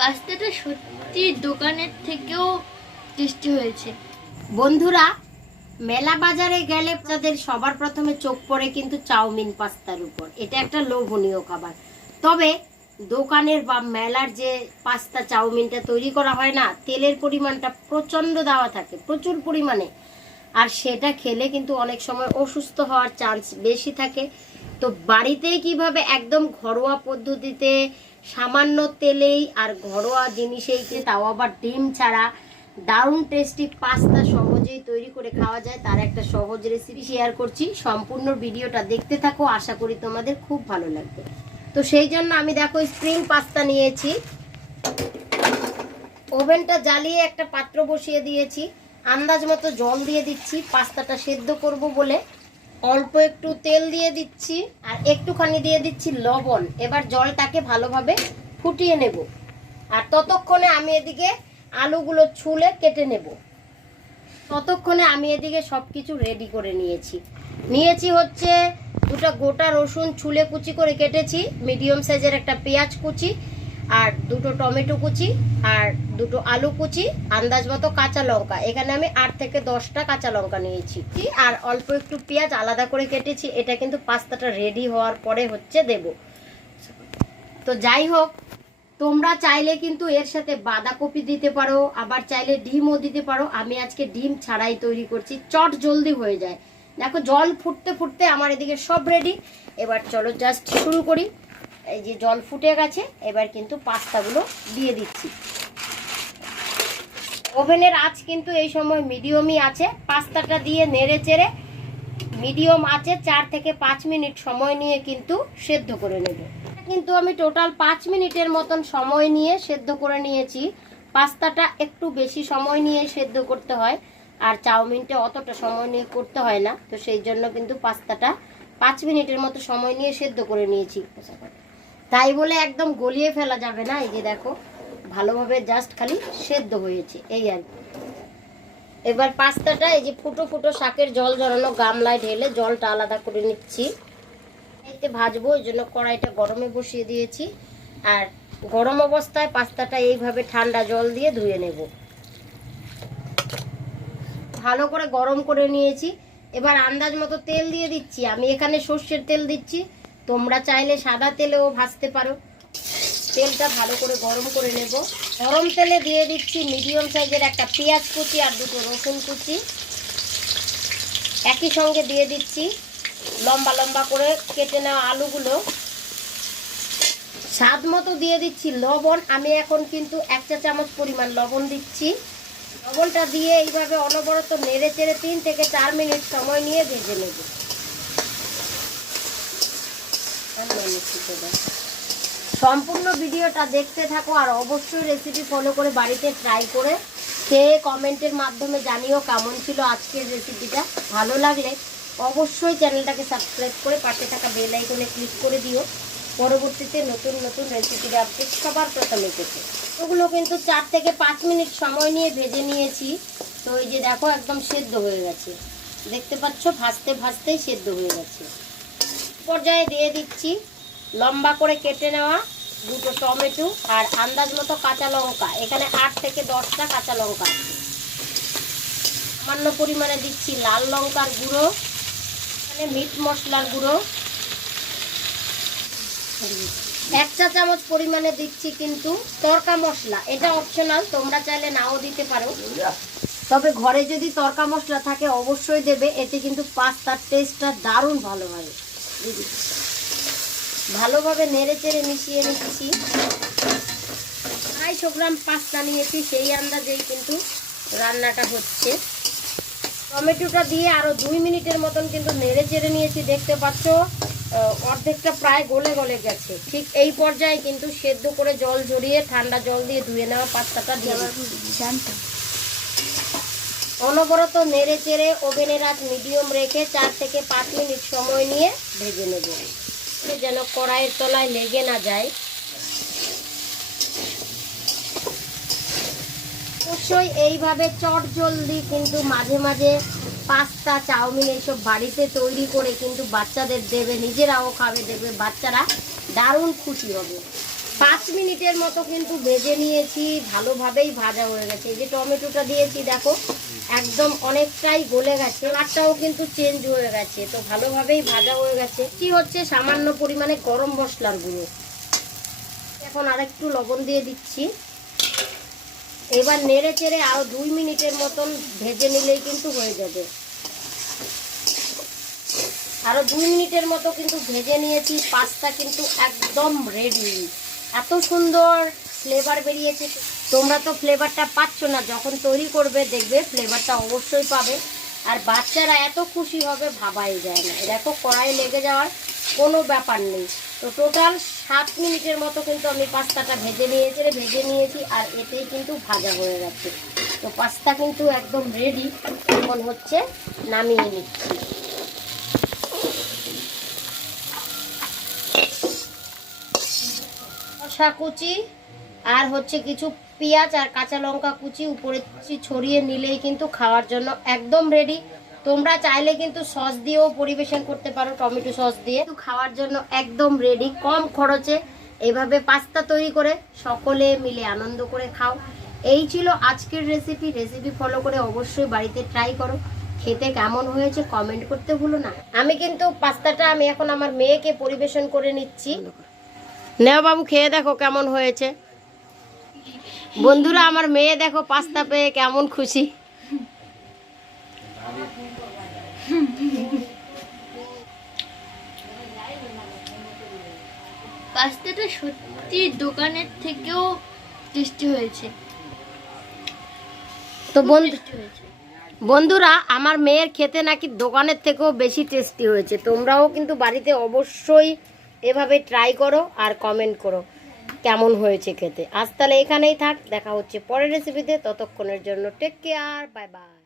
পাস্তাটা সত্যি দোকানের থেকেও টেস্টি হয়েছে। বন্ধুরা, মেলা বাজারে গেলে তাদের সবার প্রথমে চোখ পড়ে কিন্তু চাউমিন পাস্তার উপর। এটা একটা লোভনীয় খাবার। তবে দোকানের বা মেলার যে পাস্তা, চাউমিনটা তৈরি করা হয় না, তেলের পরিমাণটা প্রচণ্ড দেওয়া থাকে, প্রচুর পরিমাণে। আর সেটা খেলে কিন্তু অনেক সময় অসুস্থ হওয়ার চান্স বেশি থাকে। তো বাড়িতেই কীভাবে একদম ঘরোয়া পদ্ধতিতে সামান্য তেলেই আর ঘরোয়া জিনিসেই যে তাও আবার ডিম ছাড়া দারুণ টেস্টি পাস্তা সহজেই তৈরি করে খাওয়া যায়, তার একটা সহজ রেসিপি শেয়ার করছি। সম্পূর্ণ ভিডিওটা দেখতে থাকো, আশা করি তোমাদের খুব ভালো লাগবে। তো সেই জন্য আমি দেখো স্প্রিং পাস্তা নিয়েছি। ওভেনটা জ্বালিয়ে একটা পাত্র বসিয়ে দিয়েছি। আন্দাজ মতো জল দিয়ে দিচ্ছি, পাস্তাটা সেদ্ধ করব বলে। অল্প একটু তেল দিয়ে দিচ্ছি আর একটুখানি দিয়ে দিচ্ছি লবণ। এবার জলটাকে ভালোভাবে ফুটিয়ে নেব। আর ততক্ষণে আমি এদিকে আলুগুলো ছুলে কেটে নেব। ততক্ষণে আমি এদিকে সব কিছু রেডি করে নিয়েছি। নিয়েছি হচ্ছে দুটো গোটা রসুন ছুলে কুচি করে কেটেছি মিডিয়াম সাইজের একটা পেঁয়াজ কুচি আর দুটো টমেটো কুচি আর দুটো আলু কুচি, আন্দাজ মতো কাঁচা লঙ্কা। এখানে আমি আট থেকে দশটা কাঁচা লঙ্কা নিয়েছি। আর অল্প একটু পেঁয়াজ আলাদা করে কেটেছি। এটা কিন্তু পাস্তাটা রেডি হওয়ার পরে হচ্ছে দেব। তো যাই হোক, তোমরা চাইলে কিন্তু এর সাথে বাঁধাকপি দিতে পারো, আবার চাইলে ডিমও দিতে পারো। আমি আজকে ডিম ছাড়াই তৈরি করছি। চট জলদি হয়ে যায়। দেখো, জল ফুটতে ফুটতে আমার এদিকে সব রেডি এবার চলো জাস্ট শুরু করি। এই যে জল ফুটে গেছে, এবার কিন্তু পাস্তাগুলো দিয়ে দিচ্ছি। ওভেনের আঁচ কিন্তু এই সময় মিডিয়ামই আছে। পাস্তাটা দিয়ে নেড়ে চেড়ে মিডিয়াম আছে চার থেকে পাঁচ মিনিট সময় নিয়ে কিন্তু সেদ্ধ করে নেব। কিন্তু আমি টোটাল পাঁচ মিনিটের মতন সময় নিয়ে সেদ্ধ করে নিয়েছি। পাস্তাটা একটু বেশি সময় নিয়ে সেদ্ধ করতে হয়, আর চাউমিনটা অতটা সময় নিয়ে করতে হয় না। তো সেই জন্য কিন্তু পাস্তাটা পাঁচ মিনিটের মতো সময় নিয়ে সেদ্ধ করে নিয়েছি। তাই বলে একদম গলিয়ে ফেলা যাবে না? এই যে দেখো, ভালোভাবে জাস্ট খালি সেদ্ধ হয়েছে। এই আর। এবার পাস্তাটা, এই যে ফুটো ফুটো শাকের জল জড়ানো গামলায় ঢেলে জলটা আলাদা করে নিচ্ছি। এতে ভাজবো, ওই জন্য কড়াইটা গরমে বসিয়ে দিয়েছি। আর গরম অবস্থায় পাস্তাটা এইভাবে ঠান্ডা জল দিয়ে ধুয়ে নেব। ভালো করে গরম করে নিয়েছি। এবার আন্দাজ মতো তেল দিয়ে দিচ্ছি। আমি এখানে সর্ষের তেল দিচ্ছি। তোমরা চাইলে সাদা তেলেও ভাজতে পারো। তেলটা ভালো করে গরম করে নেব। গরম তেলে দিয়ে দিচ্ছি মিডিয়াম সাইজের একটা পেঁয়াজ কুচি আর দুটো রসুন কুচি। একই সঙ্গে দিয়ে দিচ্ছি লম্বা লম্বা করে কেটে নেওয়া আলুগুলো। স্বাদ মতো দিয়ে দিচ্ছি লবণ। আমি এখন কিন্তু এক চা চামচ পরিমাণ লবণ দিচ্ছি। লবণটা দিয়ে এইভাবে অনবরত নেড়ে চেড়ে তিন থেকে চার মিনিট সময় নিয়ে ভেজে নেব। সম্পূর্ণ ভিডিওটা দেখতে থাকো আর অবশ্যই রেসিপি ফলো করে বাড়িতে ট্রাই করে খেয়ে কমেন্টের মাধ্যমে জানিও কেমন ছিল আজকের রেসিপিটা ভালো লাগলে অবশ্যই চ্যানেলটাকে সাবস্ক্রাইব করে পাশে থাকা বেল আইকনে ক্লিক করে দিও। পরবর্তীতে নতুন নতুন রেসিপির আপডেট সবার প্রথমে পেতে। ওগুলো কিন্তু চার থেকে পাঁচ মিনিট সময় নিয়ে ভেজে নিয়েছি। তো এই যে দেখো একদম সেদ্ধ হয়ে গেছে। দেখতে পাচ্ছ ভাজতে, ভাজতেই সেদ্ধ হয়ে গেছে। পর্যায়ে দিয়ে দিচ্ছি। লম্বা করে কেটে নেওয়া দুটো টমেটো আর আন্দাজ মতো কাঁচা লঙ্কা। এখানে আট থেকে দশটা কাঁচা লঙ্কা। সামান্য পরিমাণে দিচ্ছি লাল লঙ্কার গুঁড়ো, এখানে মিট মশলার গুঁড়ো। এক চা চামচ পরিমাণে দিচ্ছি কিন্তু তরকা মশলা। এটা অপশনাল তোমরা চাইলে নাও দিতে পারো। তবে ঘরে যদি তরকা মশলা থাকে, অবশ্যই দেবে। এতে কিন্তু পাস্তার টেস্টটা দারুণ ভালো হয়। ভালোভাবে নেড়ে চেড়ে মিশিয়ে নিচ্ছি। আড়াইশো গ্রাম পাস্তা নিয়েছি, সেই আন্দাজেই কিন্তু রান্নাটা হচ্ছে। টমেটোটা দিয়ে আরও দুই মিনিটের মতন কিন্তু নেড়ে চেড়ে নিয়েছি, দেখতে পাচ্ছ অর্ধেকটা প্রায় গলে গলে গেছে। ঠিক এই পর্যায়ে কিন্তু সেদ্ধ করে জল ঝরিয়ে, ঠান্ডা জল দিয়ে ধুয়ে নেওয়া পাস্তাটা দিয়ে অনবরত নেড়ে চেড়ে ওভেনের আজ মিডিয়াম রেখে চার থেকে পাঁচ মিনিট সময় নিয়ে ভেজে নেব। যেন কড়াইয়ের তলায় লেগে না যায়। অবশ্যই এইভাবে চট জলদি কিন্তু মাঝে মাঝে পাস্তা, চাউমিন এইসব বাড়িতে তৈরি করে কিন্তু বাচ্চাদের দেবে, নিজেরাও খাবে, দেবে, বাচ্চারা দারুণ খুশি হবে। পাঁচ মিনিটের মতো কিন্তু ভেজে নিয়েছি, ভালোভাবেই ভাজা হয়ে গেছে। এই যে টমেটোটা দিয়েছি, দেখো একদম অনেকটাই গলে গেছে কালারটাও কিন্তু চেঞ্জ হয়ে গেছে, তো ভালোভাবেই ভাজা হয়ে গেছে। কি হচ্ছে? সামান্য পরিমাণে গরম মশলার গুঁড়ো। এখন আরেকটু লবণ দিয়ে দিচ্ছি। এবার নেড়ে চেড়ে আরও দুই মিনিটের মতন ভেজে নিলেই কিন্তু হয়ে যাবে। আরও দুই মিনিটের মতো কিন্তু ভেজে নিয়েছি, পাস্তা কিন্তু একদম রেডি এত সুন্দর ফ্লেভার বেরিয়েছে। তোমরা তো ফ্লেভারটা পাচ্ছ না, যখন তৈরি করবে দেখবে ফ্লেভারটা অবশ্যই পাবে। আর বাচ্চারা এত খুশি হবে, ভাবাই যায় না। দেখো কড়াই লেগে যাওয়ার কোনো ব্যাপার নেই। তো টোটাল সাত মিনিটের মতো কিন্তু আমি পাস্তাটা ভেজে নিয়েছি ভেজে নিয়েছি, আর এতেই কিন্তু ভাজা হয়ে গেছে। তো পাস্তা কিন্তু একদম রেডি এখন হচ্ছে নামিয়ে নিচ্ছি। শসা কুচি, আর হচ্ছে কিছু পেঁয়াজ আর কাঁচা লঙ্কা কুচি, উপরে ছড়িয়ে নিলেই কিন্তু খাওয়ার জন্য একদম রেডি তোমরা চাইলে কিন্তু সস দিয়েও পরিবেশন করতে পারো, টমেটো সস দিয়ে। খাওয়ার জন্য একদম রেডি কম খরচে। এভাবে পাস্তা তৈরি করে সকলে মিলে আনন্দ করে খাও। এই ছিল আজকের রেসিপি রেসিপি ফলো করে অবশ্যই বাড়িতে ট্রাই করো। খেতে কেমন হয়েছে কমেন্ট করতে ভুলো না। আমি কিন্তু পাস্তাটা আমি এখন আমার মেয়েকে পরিবেশন করে নিচ্ছি। নেও বাবু, খেয়ে দেখো কেমন হয়েছে। বন্ধুরা আমার মেয়ে দেখো পাস্তা পেয়ে কেমন খুশি। পাস্তাটা সত্যি দোকানের থেকেও টেস্টি হয়েছে। তো বন্ধু হয়েছে। বন্ধুরা আমার মেয়ের খেতে নাকি দোকানের থেকেও বেশি টেস্টি হয়েছে। তোমরাও কিন্তু বাড়িতে অবশ্যই এভাবে ট্রাই করো আর কমেন্ট করো। কেমন হয়েছে খেতে। আজ তাহলে এখানেই থাক, দেখা হচ্ছে পরের রেসিপিতে ততক্ষণের জন্য টেক কেয়ার বাই বাই